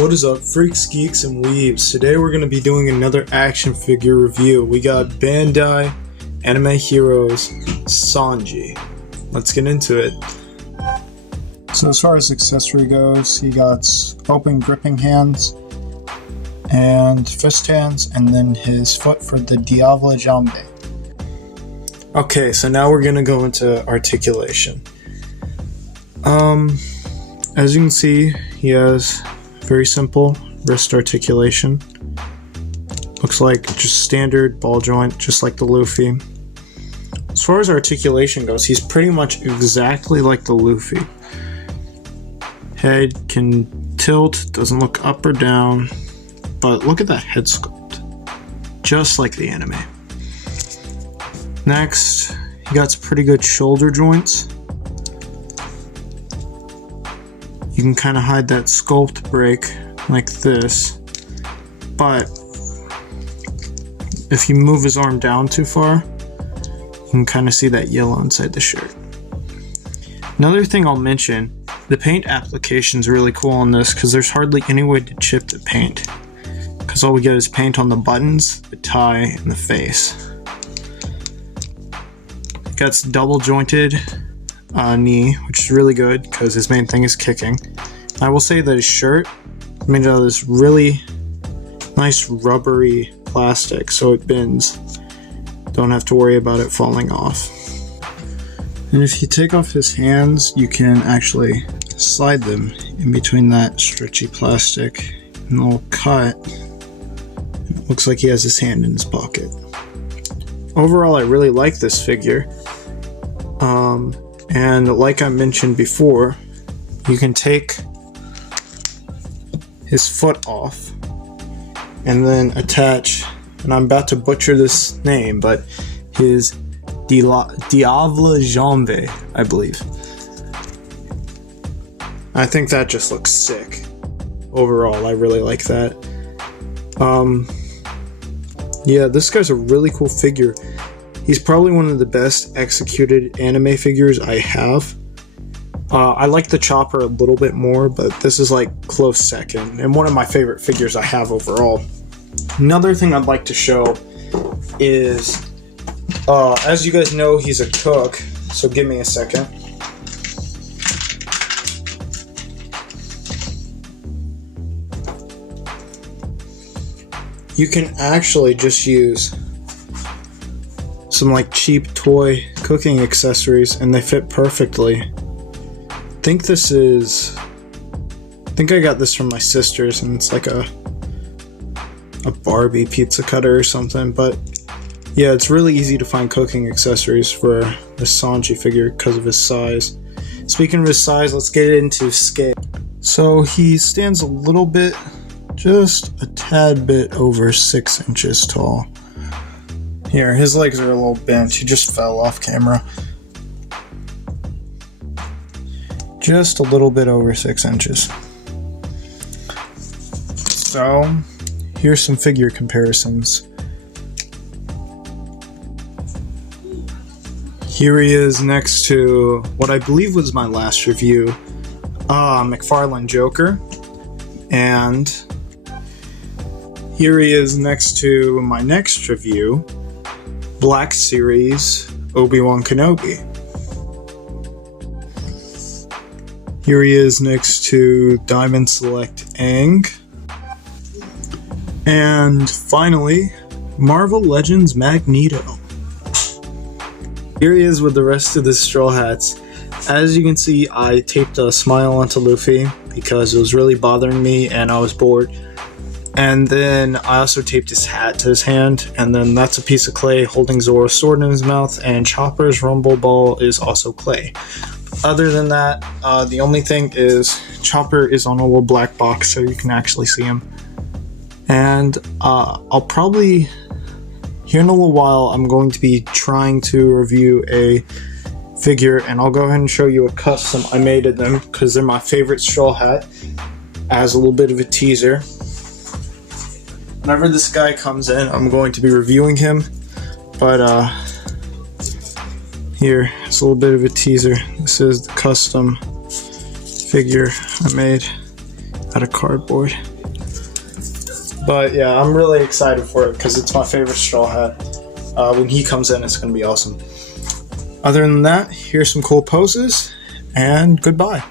What is up, freaks, geeks, and weebs? Today we're going to be doing another action figure review. We got Bandai Anime Heroes Sanji. Let's get into it. So as far as accessory goes, he got open gripping hands and fist hands, and then his foot for the Diavolo Jambe. Okay, so now we're going to go into articulation. As you can see, he has very simple wrist articulation. Looks like just standard ball joint, just like the Luffy. As far as articulation goes, he's pretty much exactly like the Luffy. Head can tilt, doesn't look up or down, but look at that head sculpt. Just like the anime. Next, he got some pretty good shoulder joints. You can kind of hide that sculpt break like this, but if you move his arm down too far, you can kind of see that yellow inside the shirt. Another thing I'll mention, the paint application is really cool on this because there's hardly any way to chip the paint, because all we get is paint on the buttons, the tie, and the face. Got double jointed knee, which is really good because his main thing is kicking. I will say that his shirt is made out of this really nice rubbery plastic, so it bends. Don't have to worry about it falling off. And if you take off his hands, you can actually slide them in between that stretchy plastic, and they'll cut. It looks like he has his hand in his pocket. Overall, I really like this figure. And like I mentioned before, you can take his foot off and then attach, and I'm about to butcher this name, but his Diavolo Jambe, I believe. I think that just looks sick. Overall, I really like that. Yeah, this guy's a really cool figure. He's probably one of the best executed anime figures I have. I like the Chopper a little bit more, but this is like close second, and one of my favorite figures I have overall. Another thing I'd like to show is, as you guys know, he's a cook, so give me a second. You can actually just use some like cheap toy cooking accessories and they fit perfectly. I think I got this from my sister's, and it's like a Barbie pizza cutter or something, but yeah, it's really easy to find cooking accessories for this Sanji figure because of his size. Speaking of his size, let's get into scale. So he stands a little bit, just a tad bit over 6 inches tall. Here, his legs are a little bent. He just fell off camera. Just a little bit over 6 inches. So, here's some figure comparisons. Here he is next to what I believe was my last review, McFarlane Joker. And here he is next to my next review, Black Series Obi-Wan Kenobi. Here he is next to Diamond Select Aang. And finally, Marvel Legends Magneto. Here he is with the rest of the Straw Hats. As you can see, I taped a smile onto Luffy because it was really bothering me and I was bored. And then I also taped his hat to his hand, and then that's a piece of clay holding Zoro's sword in his mouth, and Chopper's Rumble Ball is also clay. Other than that, the only thing is Chopper is on a little black box so you can actually see him. And I'll probably, here in a little while, I'm going to be trying to review a figure, and I'll go ahead and show you a custom I made of them because they're my favorite Straw Hat, as a little bit of a teaser. whenever this guy comes in, I'm going to be reviewing him. But here, it's a little bit of a teaser. This is the custom figure I made out of cardboard. But yeah, I'm really excited for it because it's my favorite straw hat. When he comes in, it's going to be awesome. Other than that, here's some cool poses, and goodbye.